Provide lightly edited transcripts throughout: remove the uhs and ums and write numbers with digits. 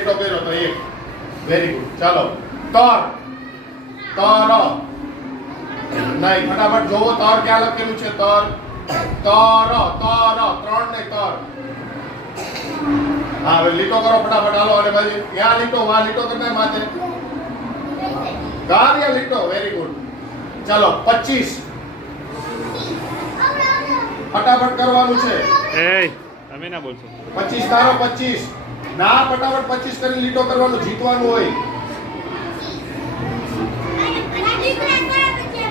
લીટો કર્યો તો 1 very good ચાલો તર તર નહીં ફટાફટ જોવો તર ક્યાં લખેલું છે તર તર તર 3 ને તર હા હવે લીટો કરો ફટાફટ હાલો અને પછી ક્યાં લીટો વા લીટો કરને માથે કાર્ય લીટો વેરી ગુડ ચાલો 25 ફટાફટ કરવાનું છે એ તમે ના બોલશો 25 તારો 25 ના ફટાફટ 25 કરી લીટો કરવાનું જીતવાનું હોય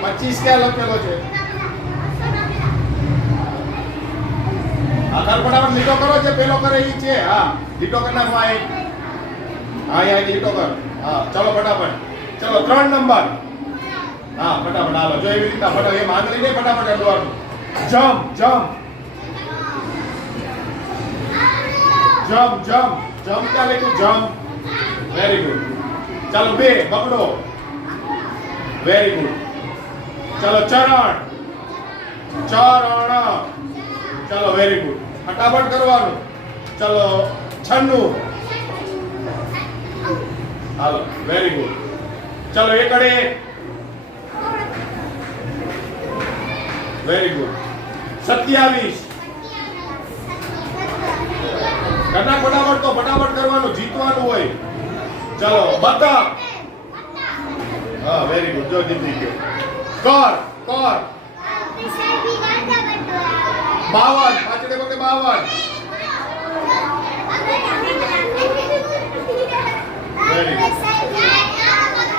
25 ક્યાં લખેલો છે આખર ફટાફટ લીટો કરો જે પેલો કરે ઈ છે હા લીટો કરનાર માં હા યાર લીટો કર હા ચલો ફટાફટ ચલો 3 નંબર હા ફટાફટ હાલો જો એવી રીતે ફટાફટ એ માંગલી નહીં ફટાફટ અડવાનું jump jump jump jump jump ક્યાં લખ્યું જમ્પ વેરી ગુડ ચાલો 2 બકડો વેરી ગુડ ચાલો ચરણ ચરણ ચાલો વેરી ગુડ ફટાફટ કરવાનું ચાલો 96 હાલો વેરી ગુડ ચાલો એકડે વેરી ગુડ 27 કના ફટાફટ તો ફટાફટ કરવાનું જીતવાનું હોય ચાલો બતક હા વેરી ગુડ જો જીતી ગયો કર કર 52 પાછળ વખતે 52 વેરી ગુડ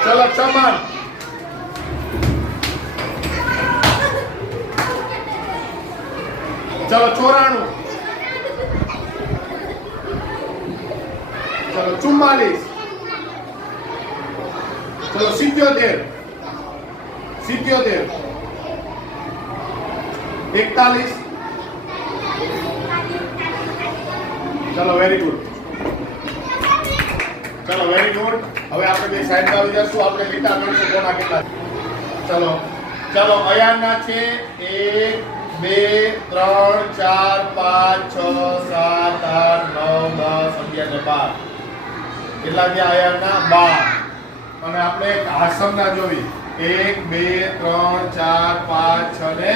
ચલો ચમન ચલો 94 ચલો 44 ચલો 77 41 ચલો વેરી ગુડ ચલો વેરી ગુડ હવે આપણે બે સાઈડ આવી જશું આપણે લીટા ગણશું કોના કેટલા ચલો ચલો અયાના છે 1 2 3 4 5 6 7 8 9 10 11 12 કેટલા થયા અયાના 12 અને આપણે એક આસમના જોવી 1 2 3 4 5 6 ને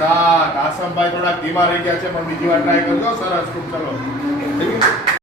7 આસમભાઈ થોડા ધીમા રહી ગયા છે પણ બીજી વાર ટ્રાય કરજો સરસ ખૂબ ચલો